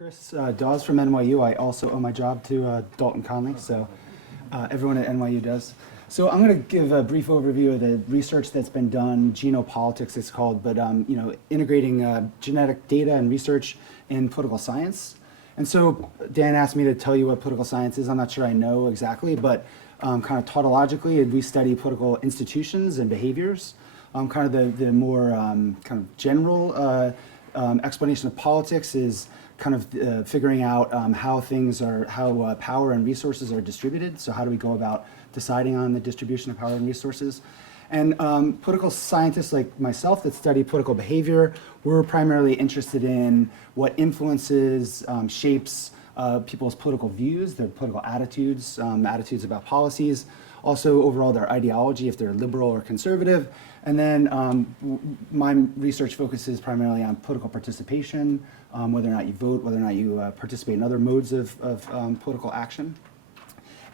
Chris Dawes from NYU. I also owe my job to Dalton Conley, so everyone at NYU does. So I'm going to give a brief overview of the research that's been done, genopolitics it's called, but integrating genetic data and research in political science. And so Dan asked me to tell you what political science is. I'm not sure I know exactly, but kind of tautologically, we study political institutions and behaviors. Kind of the more kind of general explanation of politics is kind of figuring out how power and resources are distributed. So how do we go about deciding on the distribution of power and resources? And political scientists like myself that study political behavior, we're primarily interested in what influences, shapes people's political views, their political attitudes, attitudes about policies, also overall their ideology, if they're liberal or conservative. And then my research focuses primarily on political participation, whether or not you vote, whether or not you participate in other modes of political action.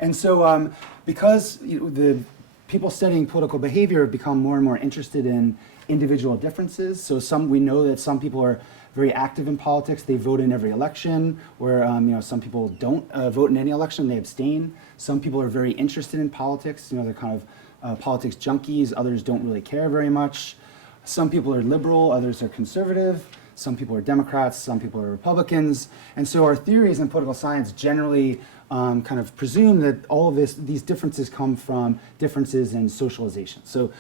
And so because the people studying political behavior have become more and more interested in individual differences. So we know that some people are very active in politics. They vote in every election, where some people don't vote in any election, they abstain. Some people are very interested in politics. They're kind of politics junkies. Others don't really care very much. Some people are liberal, others are conservative. Some people are Democrats, some people are Republicans. And so our theories in political science generally kind of presume that all of these differences come from differences in socialization. So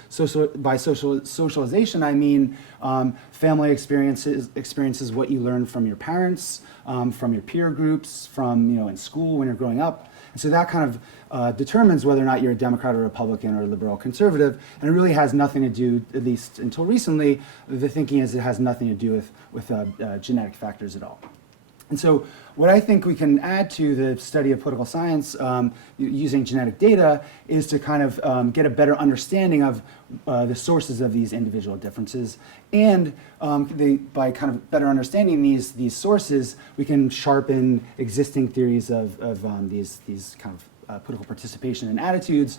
by socialization, I mean family experiences, what you learn from your parents, from your peer groups, from in school when you're growing up. And so that kind of determines whether or not you're a Democrat or Republican or liberal or conservative. And it really has nothing to do, at least until recently, the thinking is it has nothing to do with genetic factors at all. And so what I think we can add to the study of political science using genetic data is to kind of get a better understanding of the sources of these individual differences. And by kind of better understanding these sources, we can sharpen existing theories of these kind of political participation and attitudes.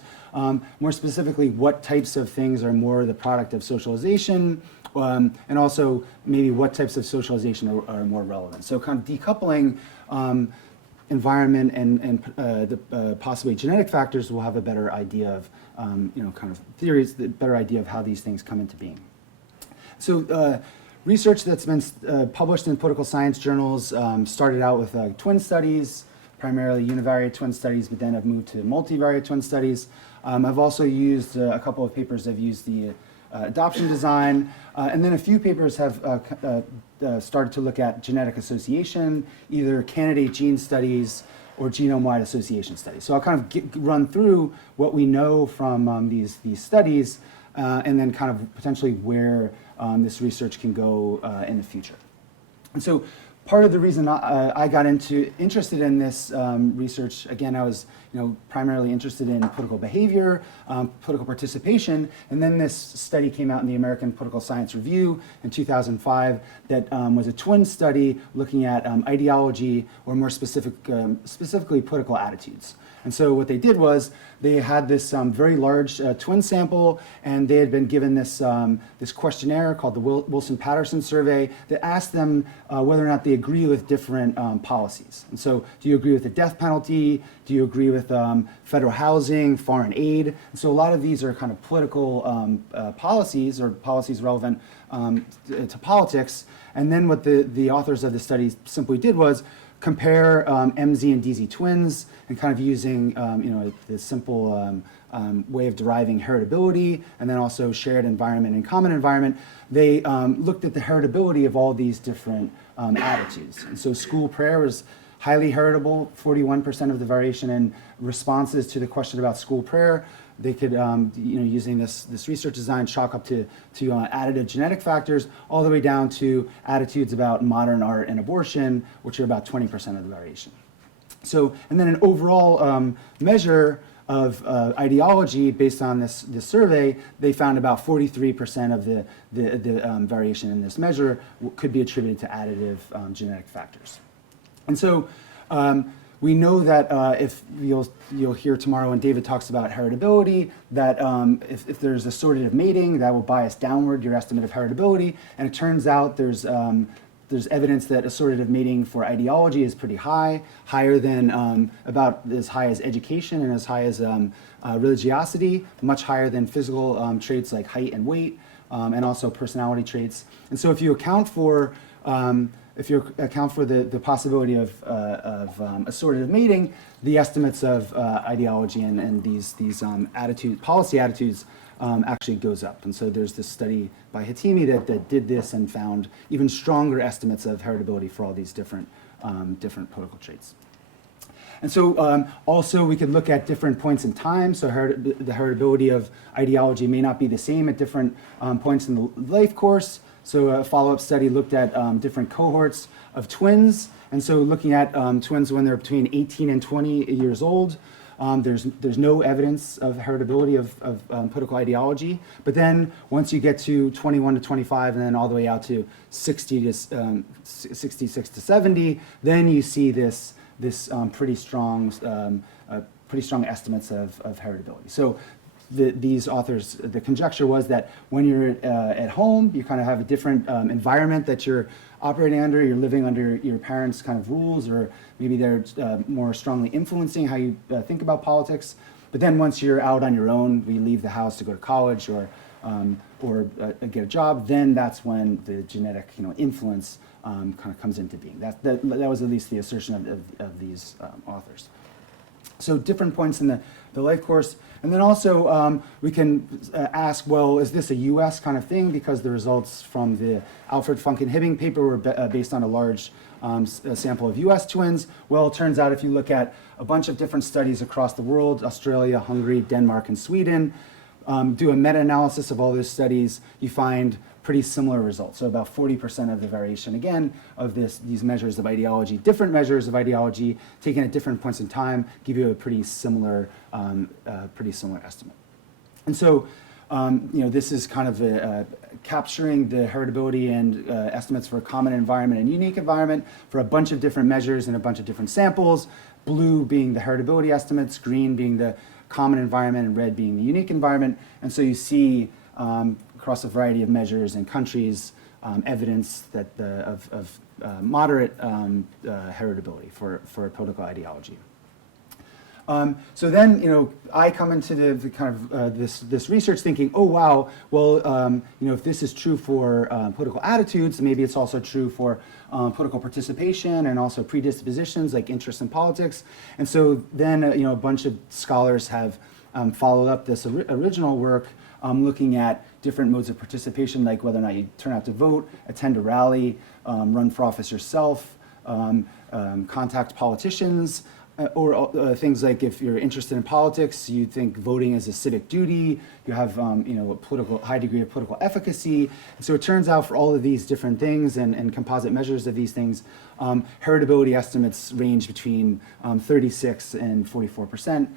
More specifically, what types of things are more the product of socialization, and also maybe what types of socialization are more relevant. So kind of decoupling environment and the possibly genetic factors, will have a better idea of kind of theories, the better idea of how these things come into being. So research that's been published in political science journals started out with twin studies, primarily univariate twin studies, but then I've moved to multivariate twin studies. I've also used a couple of papers. I've used the adoption design, and then a few papers have started to look at genetic association, either candidate gene studies or genome-wide association studies. So I'll kind of run through what we know from these studies, and then kind of potentially where this research can go in the future. And so part of the reason I got interested in this research, again, I was primarily interested in political behavior, political participation, and then this study came out in the American Political Science Review in 2005 that was a twin study looking at ideology, or more specifically political attitudes. And so what they did was they had this very large twin sample, and they had been given this questionnaire called the Wilson-Patterson survey that asked them whether or not they agree with different policies. And so, do you agree with the death penalty? Do you agree with federal housing, foreign aid? And so a lot of these are kind of political policies, or policies relevant to politics. And then what the authors of the study simply did was compare MZ and DZ twins, and kind of using the simple way of deriving heritability, and then also shared environment and common environment. They looked at the heritability of all these different attitudes. And so school prayer was highly heritable, 41% of the variation in responses to the question about school prayer. They could, using this research design, chalk up to additive genetic factors, all the way down to attitudes about modern art and abortion, which are about 20% of the variation. So, and then an overall measure of ideology based on this survey, they found about 43% of the variation in this measure could be attributed to additive genetic factors. And so, we know that if you'll hear tomorrow when David talks about heritability, that if there's assortative mating, that will bias downward your estimate of heritability. And it turns out there's there's evidence that assortative mating for ideology is pretty high, higher than about as high as education and as high as religiosity, much higher than physical traits like height and weight, and also personality traits. And so if you account for the possibility of assortative mating, the estimates of ideology and these policy attitudes actually goes up. And so there's this study by Hatemi that did this and found even stronger estimates of heritability for all these different political traits. And so also we could look at different points in time. So the heritability of ideology may not be the same at different points in the life course. So a follow-up study looked at different cohorts of twins. And so looking at twins when they're between 18 and 20 years old, there's no evidence of heritability of political ideology. But then once you get to 21 to 25 and then all the way out to 66 to 70, then you see this pretty strong estimates of heritability. So these authors, the conjecture was that when you're at home, you kind of have a different environment that you're operating under. You're living under your parents' kind of rules, or maybe they're more strongly influencing how you think about politics. But then once you're out on your own, we leave the house to go to college or get a job, then that's when the genetic influence kind of comes into being. That was at least the assertion of these authors. So different points in the life course. And then also we can ask, well, is this a US kind of thing? Because the results from the Alford, Funk, and Hibbing paper were based on a large sample of US twins. Well, it turns out if you look at a bunch of different studies across the world, Australia, Hungary, Denmark, and Sweden, do a meta-analysis of all those studies, you find pretty similar results. So about 40% of the variation, again, of these measures of ideology, different measures of ideology taken at different points in time, give you a pretty similar estimate. And so, this is kind of capturing the heritability and estimates for a common environment and unique environment for a bunch of different measures and a bunch of different samples, blue being the heritability estimates, green being the common environment, and red being the unique environment. And so you see across a variety of measures and countries, evidence that of moderate heritability for political ideology. So then, I come into the kind of this research thinking, oh wow, well, if this is true for political attitudes, maybe it's also true for political participation and also predispositions like interest in politics. And so then, a bunch of scholars have followed up this original work, looking at different modes of participation, like whether or not you turn out to vote, attend a rally, run for office yourself, contact politicians, or things like if you're interested in politics, you think voting is a civic duty, you have a high degree of political efficacy. And so it turns out for all of these different things and composite measures of these things, heritability estimates range between 36 and 44%.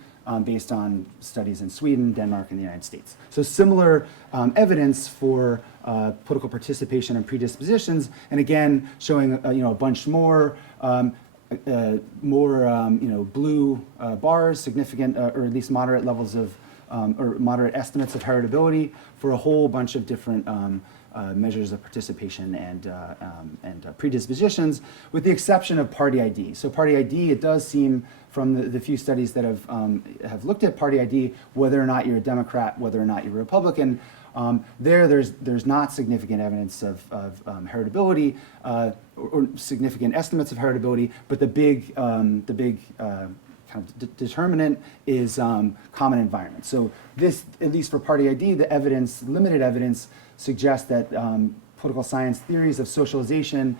Based on studies in Sweden, Denmark, and the United States. So similar evidence for political participation and predispositions, and again showing a bunch more blue bars, significant or at least moderate levels of or moderate estimates of heritability for a whole bunch of different measures of participation and predispositions, with the exception of party ID. So party ID, it does seem from the few studies that have looked at party ID, whether or not you're a Democrat, whether or not you're a Republican, there's not significant evidence of heritability or significant estimates of heritability, but the big kind of determinant is common environment. So this, at least for party ID, the evidence, limited evidence, suggests that political science theories of socialization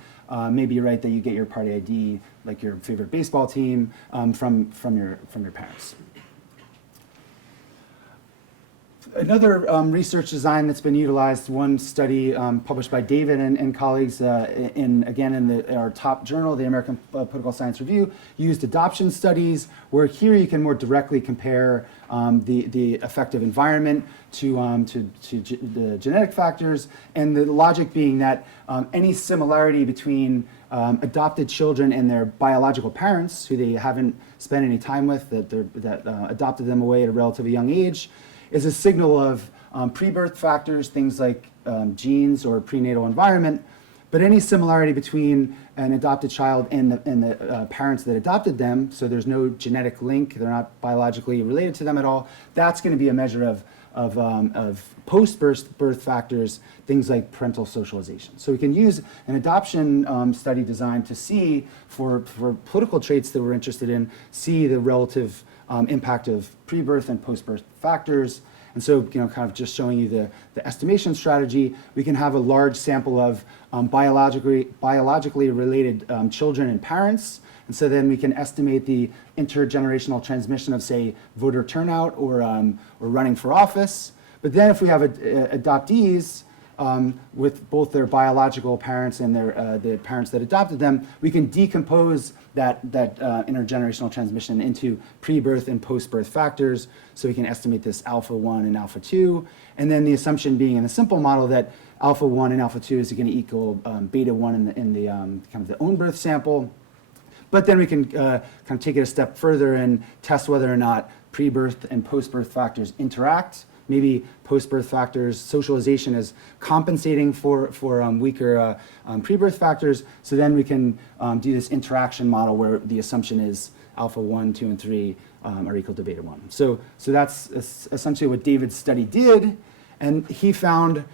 may be right, that you get your party ID, like your favorite baseball team, from your parents. Another research design that's been utilized, one study published by David and colleagues in our top journal, the American Political Science Review, used adoption studies, where here you can more directly compare the effect of environment to the genetic factors, and the logic being that any similarity between adopted children and their biological parents, who they haven't spent any time with, that adopted them away at a relatively young age, is a signal of pre-birth factors, things like genes or prenatal environment, But any similarity between an adopted child and the parents that adopted them, so there's no genetic link, they're not biologically related to them at all, that's going to be a measure of post-birth factors, things like parental socialization. So we can use an adoption study designed to see, for political traits that we're interested in, see the relative impact of pre-birth and post-birth factors. And so, kind of just showing you the estimation strategy, we can have a large sample of biologically related children and parents. And so then we can estimate the intergenerational transmission of, say, voter turnout or running for office. But then if we have adoptees with both their biological parents and the parents that adopted them, we can decompose that intergenerational transmission into pre-birth and post-birth factors. So we can estimate this alpha 1 and alpha 2. And then the assumption being in the simple model that alpha 1 and alpha 2 is going to equal beta 1 in the kind of the own birth sample. But then we can kind of take it a step further and test whether or not pre-birth and post-birth factors interact. Maybe post-birth factors, socialization is compensating for weaker pre-birth factors. So then we can do this interaction model where the assumption is alpha 1, 2, and 3 are equal to beta 1. So that's essentially what David's study did. And they found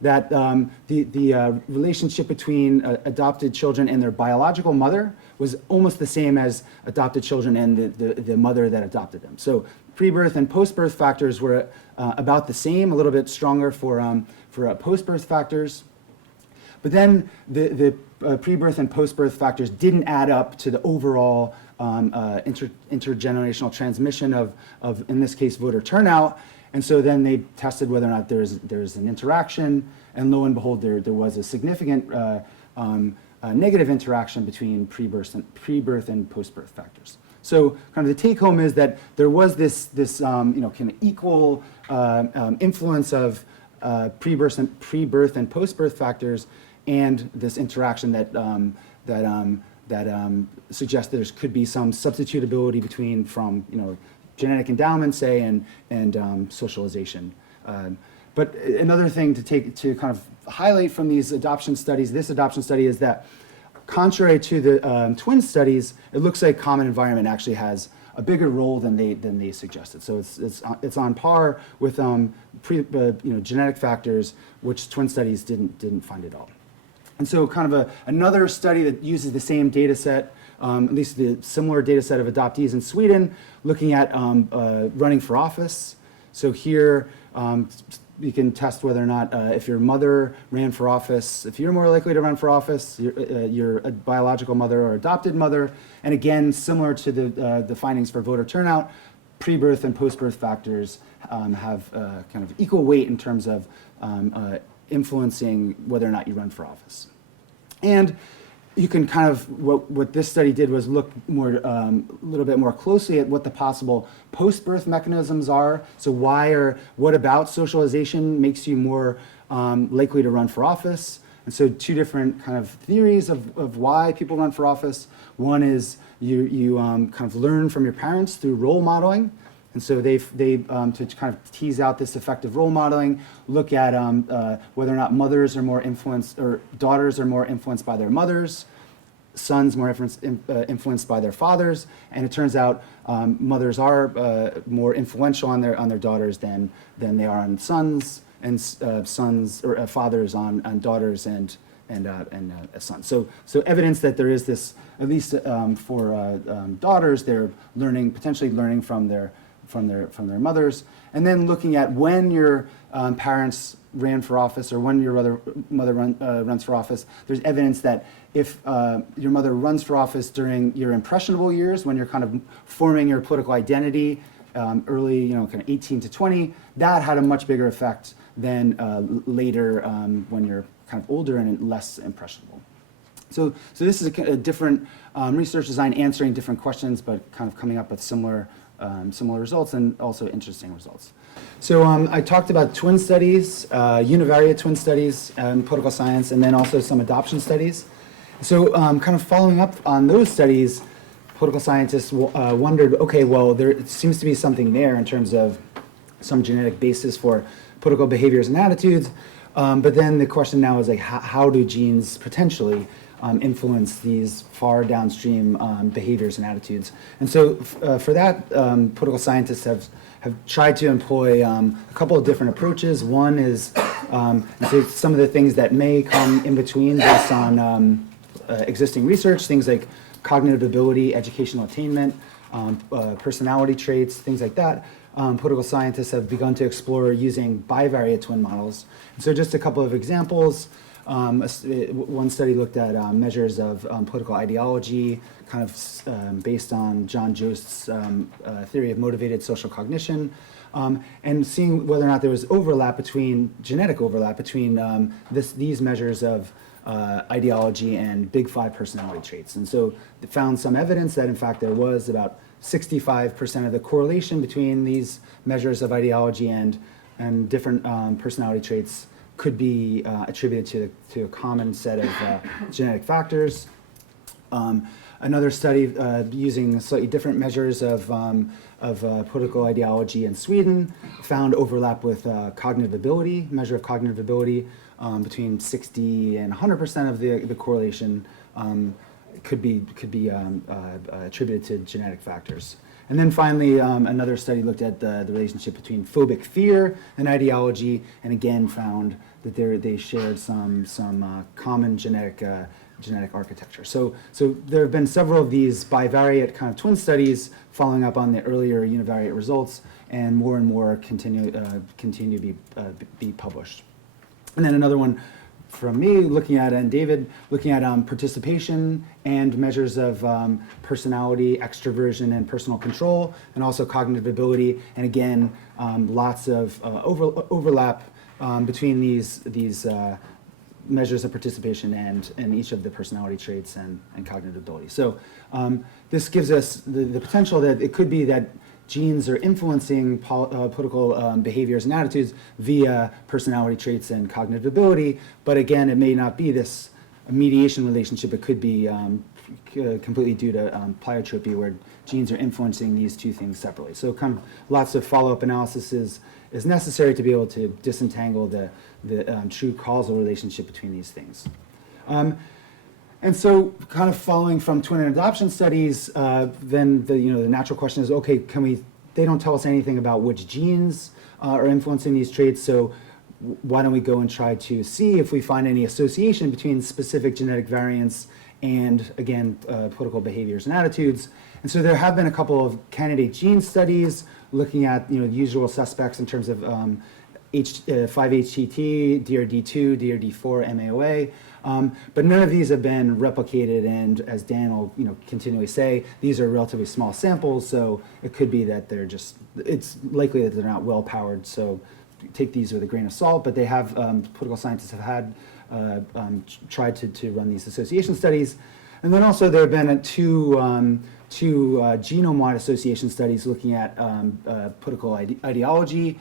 that the relationship between adopted children and their biological mother was almost the same as adopted children and the mother that adopted them. So pre-birth and post-birth factors were about the same, a little bit stronger for post-birth factors. But then the pre-birth and post-birth factors didn't add up to the overall intergenerational transmission of, in this case, voter turnout. And so then they tested whether or not there's an interaction, and lo and behold, there was a significant negative interaction between pre-birth and post-birth factors. So kind of the take home is that there was this kind of equal influence of pre-birth and post-birth factors, and this interaction that suggests there could be some substitutability between from genetic endowment, say, and socialization. But another thing to kind of highlight from these adoption studies, this adoption study, is that contrary to the twin studies, it looks like common environment actually has a bigger role than they suggested. So it's on par with genetic factors, which twin studies didn't find at all. And so kind of another study that uses the same data set, at least the similar data set of adoptees in Sweden, looking at running for office. So here you can test whether or not if your mother ran for office, if you're more likely to run for office, your biological mother or adopted mother. And again, similar to the findings for voter turnout, pre-birth and post-birth factors have kind of equal weight in terms of influencing whether or not you run for office. And you can kind of, what this study did was look more, a little bit more closely at what the possible post-birth mechanisms are. So what about socialization makes you more likely to run for office? And so two different kind of theories of why people run for office. One is you kind of learn from your parents through role modeling. And so they to kind of tease out this effective role modeling, look at whether or not mothers are more influenced, or daughters are more influenced by their mothers, sons more influenced by their fathers, and it turns out mothers are more influential on their daughters than they are on sons, and sons or fathers on daughters and sons. So evidence that there is this, at least for daughters, they're potentially learning from their mothers, and then looking at when your parents ran for office or when your mother runs for office. There's evidence that if your mother runs for office during your impressionable years, when you're kind of forming your political identity, early, kind of 18 to 20, that had a much bigger effect than later when you're kind of older and less impressionable. So this is a different research design answering different questions, but kind of coming up with similar results and also interesting results. So I talked about twin studies, univariate twin studies in political science, and then also some adoption studies. So kind of following up on those studies, political scientists wondered, okay, well, there seems to be something there in terms of some genetic basis for political behaviors and attitudes. But then the question now is like, how do genes potentially influence these far downstream behaviors and attitudes? And so for that, political scientists have tried to employ a couple of different approaches. One is so some of the things that may come in between based on existing research, things like cognitive ability, educational attainment, personality traits, things like that. Political scientists have begun to explore using bivariate twin models. And so just a couple of examples. One study looked at measures of political ideology, kind of based on John Jost's theory of motivated social cognition, and seeing whether or not there was genetic overlap between these measures of ideology and big five personality traits. And so they found some evidence that in fact there was about 65% of the correlation between these measures of ideology and different personality traits could be attributed to a common set of genetic factors. Another study using slightly different measures of political ideology in Sweden found overlap with cognitive ability, measure of cognitive ability between 60 and 100% of the correlation could be attributed to genetic factors. And then finally, another study looked at the relationship between phobic fear and ideology, and again found that they shared some common genetic architecture. So there have been several of these bivariate kind of twin studies following up on the earlier univariate results, and more continue to be published. And then another one from me, and David, looking at participation and measures of personality, extroversion, and personal control, and also cognitive ability. And again, lots of overlap between these measures of participation and each of the personality traits and cognitive ability. So this gives us the potential that it could be that genes are influencing political behaviors and attitudes via personality traits and cognitive ability, but again, it may not be this mediation relationship. It could be completely due to pleiotropy, where genes are influencing these two things separately. So kind of lots of follow-up analysis is necessary to be able to disentangle the true causal relationship between these things. And so, kind of following from twin and adoption studies, then the natural question is, okay, they don't tell us anything about which genes are influencing these traits, so why don't we go and try to see if we find any association between specific genetic variants and, again, political behaviors and attitudes. And so there have been a couple of candidate gene studies looking at usual suspects in terms of 5-HTT, DRD2, DRD4, MAOA. But none of these have been replicated, and as Dan will continually say, these are relatively small samples, so it could be that it's likely that they're not well powered, so take these with a grain of salt. But they have, political scientists have had tried to run these association studies. And then also there have been two genome-wide association studies looking at political ideology.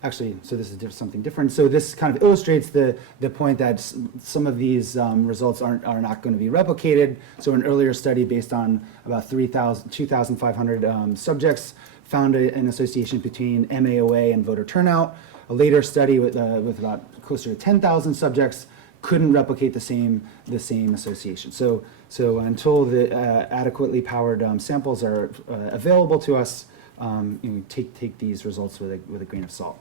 Actually, so this is something different. So this kind of illustrates the point that some of these results are not going to be replicated. So an earlier study based on about 2,500 subjects found an association between MAOA and voter turnout. A later study with about closer to 10,000 subjects couldn't replicate the same association. So until the adequately powered samples are available to us, take these results with a grain of salt.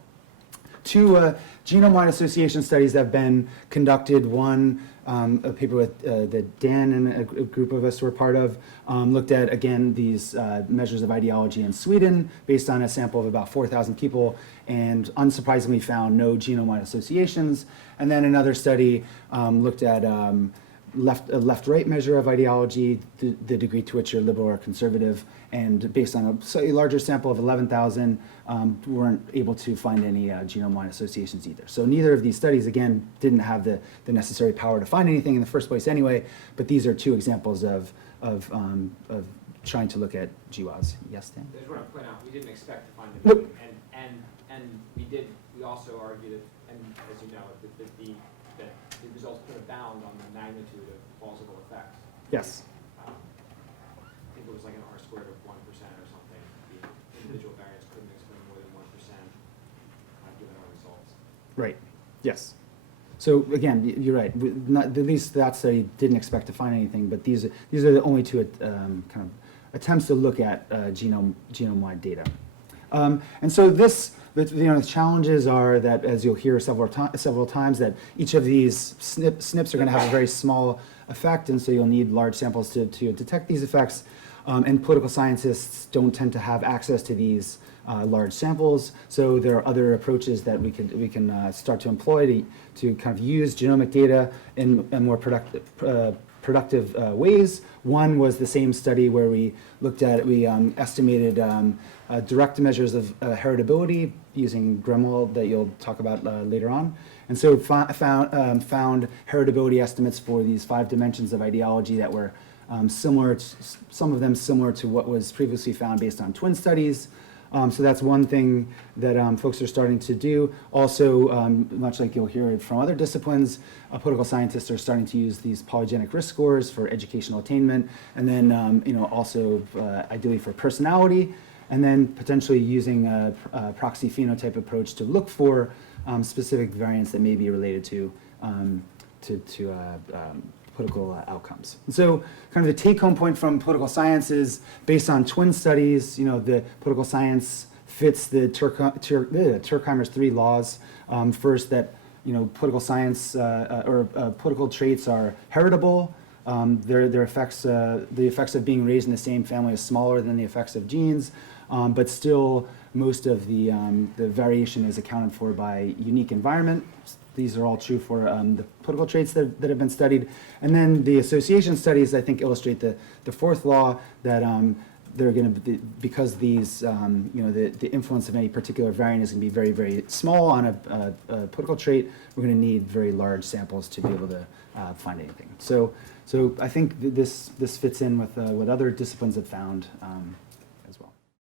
Two genome-wide association studies have been conducted. One, a paper that Dan and a group of us were part of, looked at, again, these measures of ideology in Sweden based on a sample of about 4,000 people, and unsurprisingly found no genome-wide associations. And then another study looked at a left-right measure of ideology, the degree to which you're liberal or conservative, and based on a slightly larger sample of 11,000, weren't able to find any genome-wide associations either. So neither of these studies, again, didn't have the necessary power to find anything in the first place anyway, but these are two examples of trying to look at GWAS. Yes, Dan? I just want to point out, we didn't expect to find it. Nope. And we also argued, and as you know, that the results put a bound on the magnitude of plausible effects. Yes. I think it was like an R squared of 1% or something. The individual variance couldn't explain more than 1% given our results. Right. Yes. So again, you're right. At least that study didn't expect to find anything, but these are the only two kind of attempts to look at genome-wide data. And so the challenges are that, as you'll hear several times, that each of these SNPs are going to have a very small effect, and so you'll need large samples to detect these effects. And political scientists don't tend to have access to these large samples, so there are other approaches that we can start to employ to kind of use genomic data in more productive ways. One was the same study where we estimated direct measures of heritability using Gremel that you'll talk about later on. And so found heritability estimates for these 5 dimensions of ideology that were some of them similar to what was previously found based on twin studies. So that's one thing that folks are starting to do. Also, much like you'll hear from other disciplines, political scientists are starting to use these polygenic risk scores for educational attainment, and then also ideally for personality, and then potentially using a proxy phenotype approach to look for specific variants that may be related to political outcomes. And so kind of the take-home point from political science is based on twin studies, the political science fits the Turkheimer's 3 laws. First, that political science or political traits are heritable. Their effects, the effects of being raised in the same family is smaller than the effects of genes, but still most of the variation is accounted for by unique environment. These are all true for the political traits that have been studied. And then the association studies, I think, illustrate the 4th law that they're going to be, because these, the influence of any particular variant is going to be very, very small on a political trait. We're going to need very large samples to be able to find anything. So I think this fits in with what other disciplines have found.